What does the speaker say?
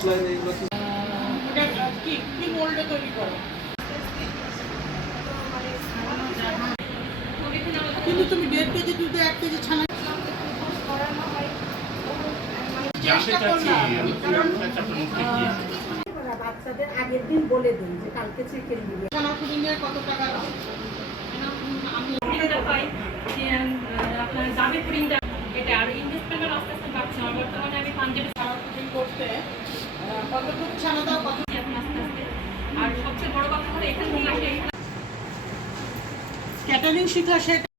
Offline এগুলো কি কি মোল্ডে তৈরি করো? কিন্তু তুমি 1.5 কেজি দুধে 1 কেজি ছানা বাচ্চাদের আগের দিন বলে দিন যে কালকে চিকেন দিবে। ছানা পুডিংয়ের কত টাকা দাও? আমি এটা পাই যে আপনার দামে পুডিংটা এটা আর ইনভেস্টমেন্ট আস্তে আস্তে বাড়ছে। আমার বর্তমানে আমি পাঞ্জাবি ছানা পুডিং করতে কতটুকু ছানা দাও কত? এখন আস্তে আস্তে। আর সবচেয়ে বড় কথা হলো এখান থেকে ক্যাটারিং শিখা সেটা